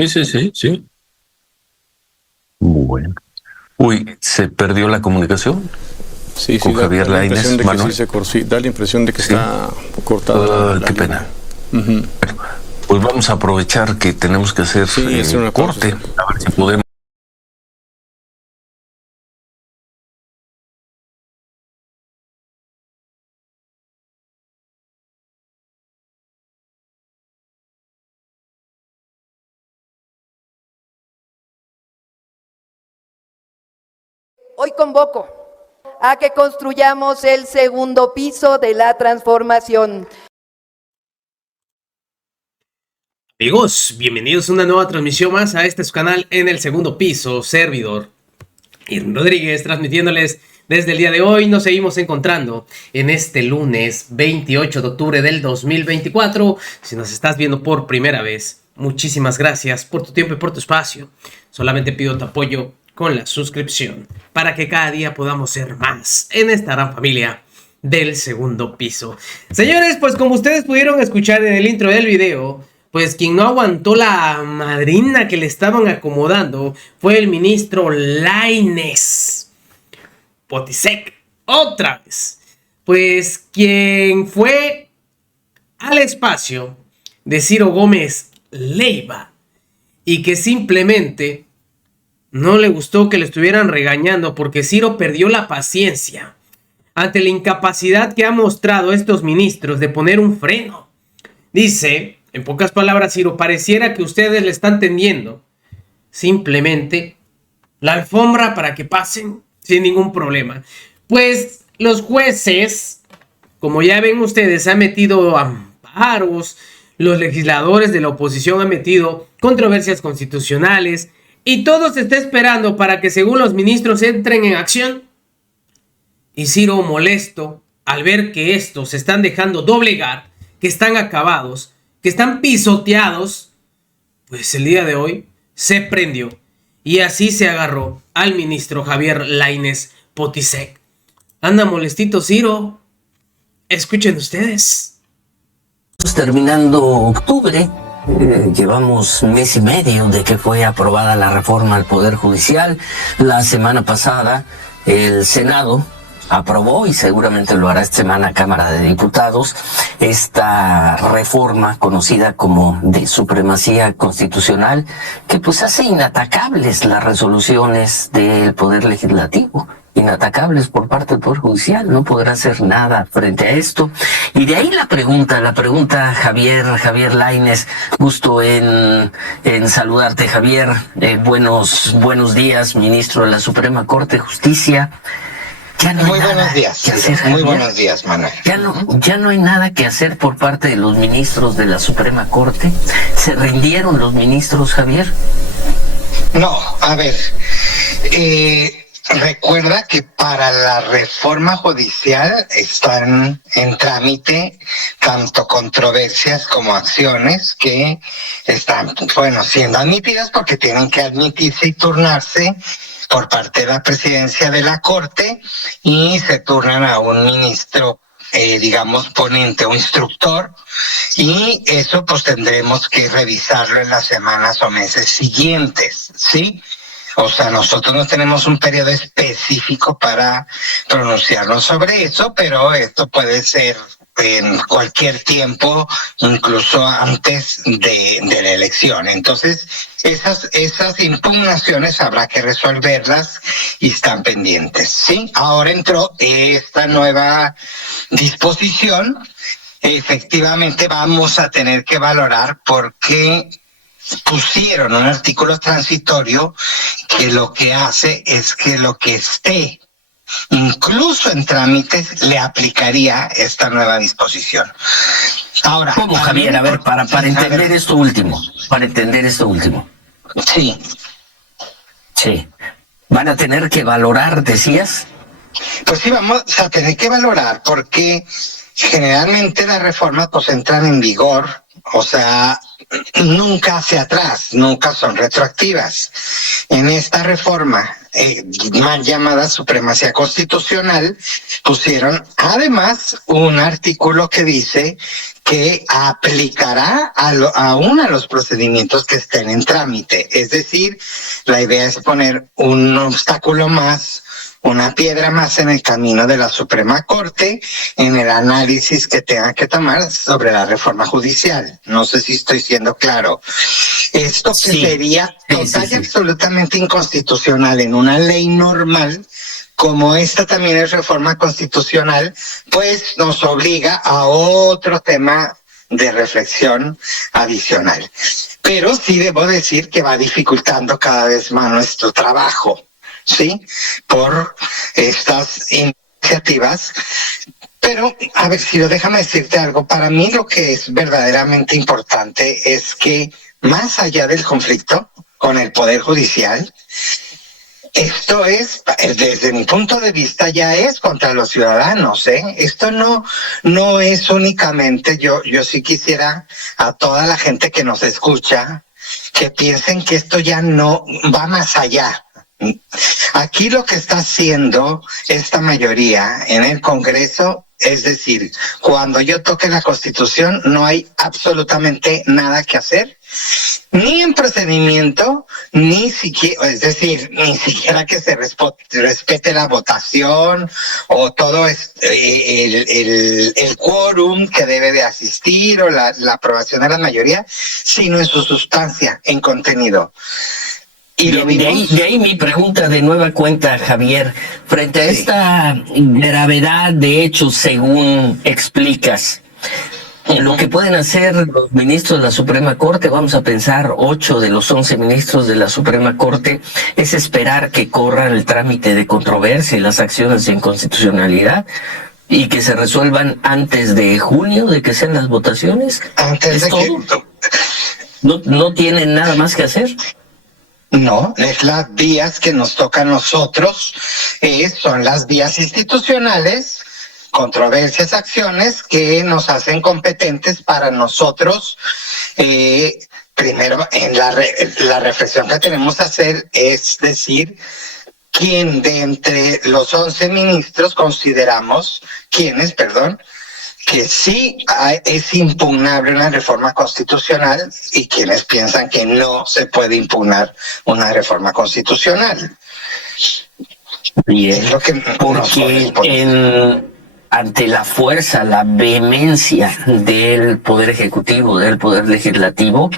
Sí, sí, sí, sí. Bueno. Uy, ¿se perdió la comunicación Sí, con da Javier la impresión Lainez, de que Manuel? sí, da la impresión de que Sí. está cortada la Qué línea. pena. Pues vamos a aprovechar que tenemos que hacer Sí, hacer una pausa. corte, a ver si podemos. Hoy convoco a que construyamos el segundo piso de la transformación. Amigos, bienvenidos a una nueva transmisión más a este su canal en el segundo piso, servidor Irving Rodríguez, transmitiéndoles desde el día de hoy. Nos seguimos encontrando en este lunes 28 de octubre del 2024. Si nos estás viendo por primera vez, muchísimas gracias por tu tiempo y por tu espacio. Solamente pido tu apoyo con la suscripción para que cada día podamos ser más en esta gran familia del segundo piso. Señores, pues como ustedes pudieron escuchar en el intro del video, pues quien no aguantó la madrina que le estaban acomodando fue el ministro Lainez Potisek, otra vez. Pues quien fue al espacio de Ciro Gómez Leiva y que simplemente no le gustó que le estuvieran regañando porque Ciro perdió la paciencia ante la incapacidad que han mostrado estos ministros de poner un freno. Dice, en pocas palabras, Ciro, pareciera que ustedes le están tendiendo simplemente la alfombra para que pasen sin ningún problema. Pues los jueces, como ya ven ustedes, han metido amparos, los legisladores de la oposición han metido controversias constitucionales y todo se está esperando para que, según los ministros, entren en acción. Y Ciro, molesto al ver que estos se están dejando doblegar, que están acabados, que están pisoteados, pues el día de hoy se prendió y así se agarró al ministro Javier Lainez Potisek. Anda molestito Ciro. Escuchen ustedes. Terminando octubre, llevamos mes y medio de que fue aprobada la reforma al Poder Judicial. La semana pasada el Senado aprobó, y seguramente lo hará esta semana Cámara de Diputados, esta reforma conocida como de supremacía constitucional, que pues hace inatacables las resoluciones del Poder Legislativo, inatacables por parte del Poder Judicial, no podrá hacer nada frente a esto. Y de ahí la pregunta Javier Lainez, gusto en saludarte, Javier. Buenos días, ministro de la Suprema Corte de Justicia. Muy buenos días. Muy buenos días, Manuel. Ya no hay nada que hacer por parte de los ministros de la Suprema Corte. ¿Se rindieron los ministros, Javier? No, a ver, recuerda que para la reforma judicial están en trámite tanto controversias como acciones que están, siendo admitidas porque tienen que admitirse y turnarse por parte de la presidencia de la Corte, y se turnan a un ministro, ponente o instructor, y eso pues tendremos que revisarlo en las semanas o meses siguientes, ¿sí? O sea, nosotros no tenemos un periodo específico para pronunciarnos sobre eso, pero esto puede ser en cualquier tiempo, incluso antes de la elección. Entonces, esas impugnaciones habrá que resolverlas y están pendientes, ¿sí? Ahora entró esta nueva disposición. Efectivamente, vamos a tener que valorar por qué pusieron un artículo transitorio que lo que hace es que lo que esté incluso en trámites le aplicaría esta nueva disposición. Ahora, ¿cómo, Javier? A ver, para entender esto último. Sí. Sí. ¿Van a tener que valorar, decías? Pues sí, vamos a tener que valorar porque generalmente las reformas pues entran en vigor, o sea, nunca hacia atrás, nunca son retroactivas. En esta reforma mal llamada supremacía constitucional, pusieron además un artículo que dice que aplicará aún a los procedimientos que estén en trámite. Es decir, la idea es poner un obstáculo más, una piedra más en el camino de la Suprema Corte en el análisis que tenga que tomar sobre la reforma judicial. No sé si estoy siendo claro. Esto que sería total y absolutamente inconstitucional en una ley normal, como esta también es reforma constitucional, pues nos obliga a otro tema de reflexión adicional. Pero sí debo decir que va dificultando cada vez más nuestro trabajo, ¿sí? Por estas iniciativas. Pero, a ver, Ciro, déjame decirte algo. Para mí lo que es verdaderamente importante es que, más allá del conflicto con el Poder Judicial, esto es, desde mi punto de vista, ya es contra los ciudadanos, ¿eh? Esto no es únicamente, yo sí quisiera a toda la gente que nos escucha que piensen que esto ya no va más allá. Aquí lo que está haciendo esta mayoría en el Congreso, es decir, cuando yo toque la Constitución no hay absolutamente nada que hacer, ni en procedimiento, ni siquiera, es decir, ni siquiera que se respete la votación o todo el quórum que debe de asistir o la aprobación de la mayoría, sino en su sustancia, en contenido. Y de ahí mi pregunta de nueva cuenta, Javier. Frente a esta gravedad de hechos, según explicas, lo que pueden hacer los ministros de la Suprema Corte, vamos a pensar 8 de los 11 ministros de la Suprema Corte, es esperar que corra el trámite de controversia y las acciones de inconstitucionalidad y que se resuelvan antes de junio, de que sean las votaciones. Antes de todo. ¿No tienen nada más que hacer? No, es las vías que nos toca a nosotros, son las vías institucionales, controversias, acciones que nos hacen competentes para nosotros. Primero, en la reflexión que tenemos que hacer es decir, quién de entre los 11 ministros consideramos, que sí es impugnable una reforma constitucional y quienes piensan que no se puede impugnar una reforma constitucional. Bien, Es lo que porque ante la fuerza, la vehemencia del Poder Ejecutivo, del Poder Legislativo,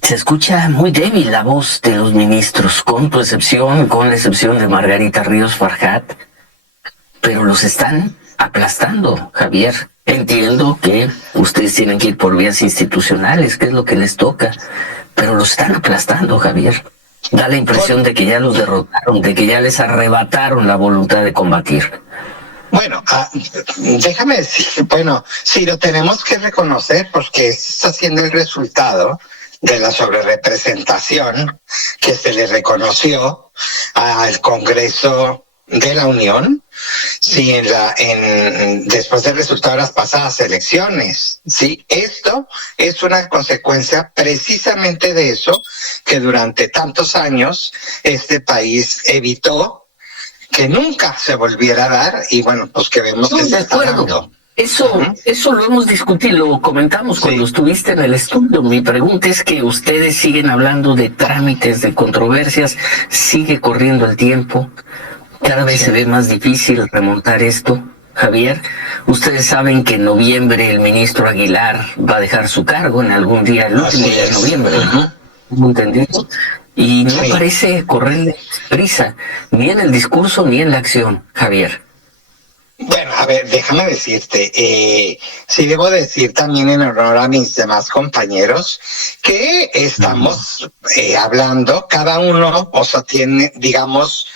se escucha muy débil la voz de los ministros, con la excepción de Margarita Ríos Farjat, pero los están aplastando, Javier. Entiendo que ustedes tienen que ir por vías institucionales, que es lo que les toca, pero los están aplastando, Javier. Da la impresión de que ya los derrotaron, de que ya les arrebataron la voluntad de combatir. Bueno, déjame decir, sí lo tenemos que reconocer porque está siendo el resultado de la sobrerepresentación que se le reconoció al Congreso de la Unión, sí, después del resultado de las pasadas elecciones. Sí, esto es una consecuencia precisamente de eso que durante tantos años este país evitó que nunca se volviera a dar, y bueno, pues que vemos que se está dando. Eso lo hemos discutido, lo comentamos cuando estuviste en el estudio. Mi pregunta es que ustedes siguen hablando de trámites, de controversias, sigue corriendo el tiempo, cada vez se ve más difícil remontar esto. Javier, ustedes saben que en noviembre el ministro Aguilar va a dejar su cargo en algún día, el último día de noviembre, ¿no? ¿Entendido? Y no parece correr prisa, ni en el discurso ni en la acción, Javier. Bueno, a ver, déjame decirte, sí debo decir también en honor a mis demás compañeros que estamos hablando, cada uno, o sea, tiene, digamos,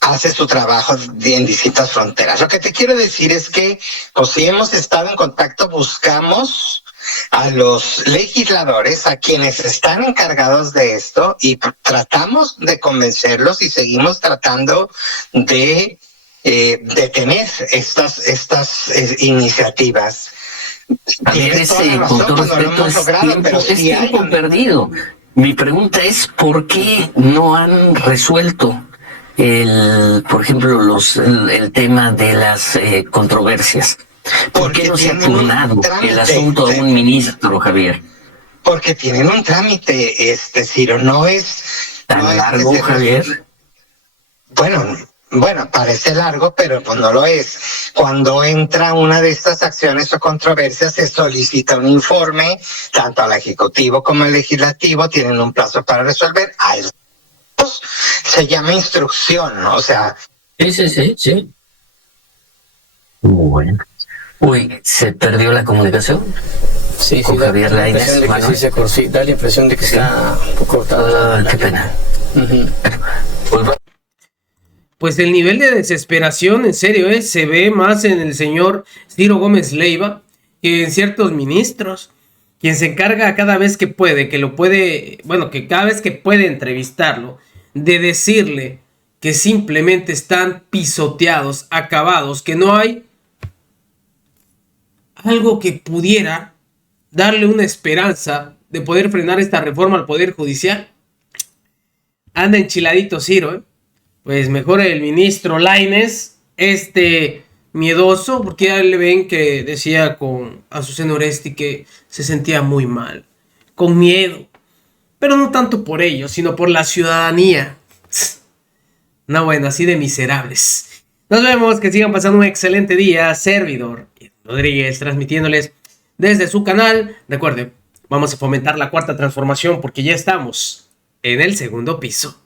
hace su trabajo en distintas fronteras. Lo que te quiero decir es que, pues si hemos estado en contacto, buscamos a los legisladores, a quienes están encargados de esto, y tratamos de convencerlos y seguimos tratando de detener estas iniciativas. Con todo respeto, es tiempo perdido. Mi pregunta es, ¿por qué no han resuelto por ejemplo, el tema de las controversias? ¿Por qué no se ha turnado el asunto a un ministro, Javier? Porque tienen un trámite, Ciro, no es... ¿Tan largo, Javier? Bueno, parece largo, pero pues no lo es. Cuando entra una de estas acciones o controversias, se solicita un informe, tanto al Ejecutivo como al Legislativo, tienen un plazo para resolver. A ellos se llama instrucción, o sea... Sí. Muy bueno. Uy, ¿se perdió la comunicación? Sí, con Javier da la Lainez, impresión de que Manuel. sí, da la impresión de que está un poco cortada. Qué pena. Ujú. Pues el nivel de desesperación, en serio, se ve más en el señor Ciro Gómez Leiva que en ciertos ministros, quien se encarga cada vez que puede, que cada vez que puede entrevistarlo, de decirle que simplemente están pisoteados, acabados, que no hay algo que pudiera darle una esperanza de poder frenar esta reforma al Poder Judicial. Anda enchiladito Ciro, ¿eh? Pues mejor el ministro Lainez, miedoso, porque ya le ven que decía con Azucena Oresti que se sentía muy mal, con miedo, pero no tanto por ellos, sino por la ciudadanía. No, bueno, así de miserables. Nos vemos, que sigan pasando un excelente día. Servidor Rodríguez transmitiéndoles desde su canal. Recuerden, vamos a fomentar la cuarta transformación porque ya estamos en el segundo piso.